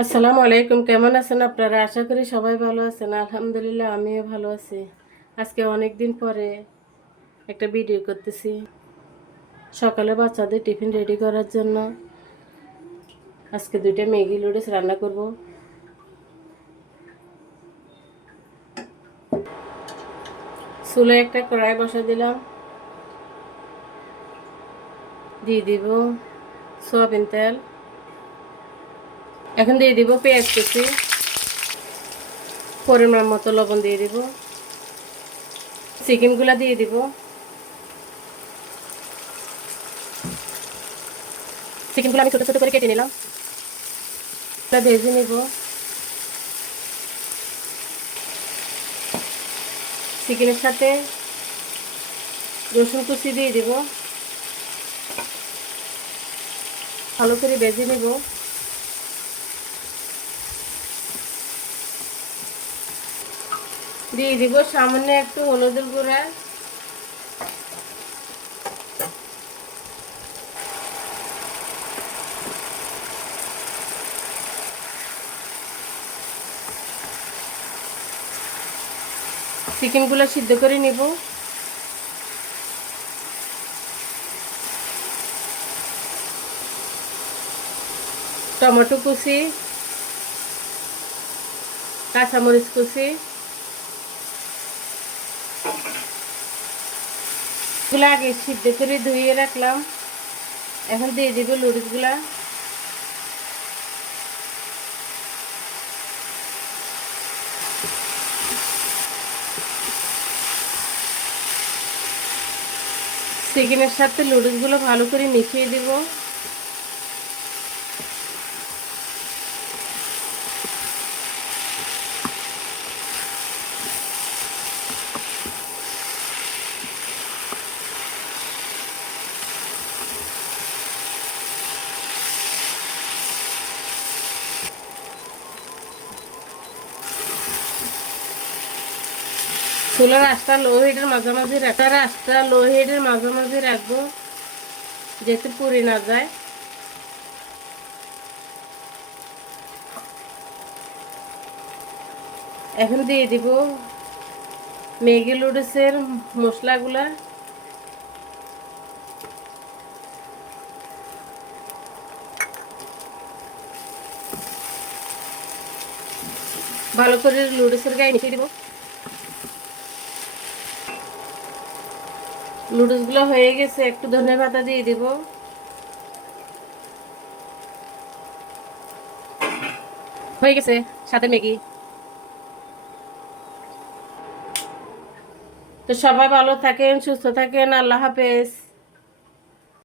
আসসালামু আলাইকুম। কেমন আছেন আপনারা? আশা করি সবাই ভালো আছেন। আলহামদুলিল্লাহ আমিও ভালো আছি। আজকে অনেক দিন পরে একটা ভিডিও করতেছি। সকালে বাচ্চাদের টিফিন রেডি করার জন্য আজকে 2টা ম্যাগি নুডলস রান্না করব। চুলায় একটা কড়াই বসা দিলাম, দিয়ে দিব সয়াবিন তেল। এখন দিয়ে দিব পেঁয়াজ কুচি, পরিমাণ মতো লবণ দিয়ে দিব, চিকেনগুলা দিয়ে দিব। চিকেনগুলো আমি ছোট ছোট করে কেটে নিলাম, ভেজে নিব। চিকেনের সাথে রসুন কুচি দিয়ে দিব, ভালো করে ভেজে নিব। দিয়ে দিব সামান্য একটু হলুদের গুঁড়া, চিকেনগুলো সিদ্ধ করে নিব। টমেটো কুচি, কাঁচামরিচ কুচি, এগুলো আগে সিদ্ধ করে ধুয়ে রাখলাম। এখন দিয়ে দিব নুডলসগুলা। চিকেনের সাথে নুডলসগুলো ভালো করে মিশিয়ে দিব। চুলার আঁচটা লো হিটের মাঝামাঝি রাখবো, যাতে পুড়ে না যায়। এখন দিয়ে দিব ম্যাগি নুডলসের মশলাগুলা। ভালো করে নুডলসের গায়ে মিশিয়ে দিব। নুডলসগুলো হয়ে গেছে, একটু ধনে পাতা দিয়ে দিব। হয়ে গেছে সাথে ম্যাগি। তো সবাই ভালো থাকেন, সুস্থ থাকেন। আল্লাহ হাফেজ।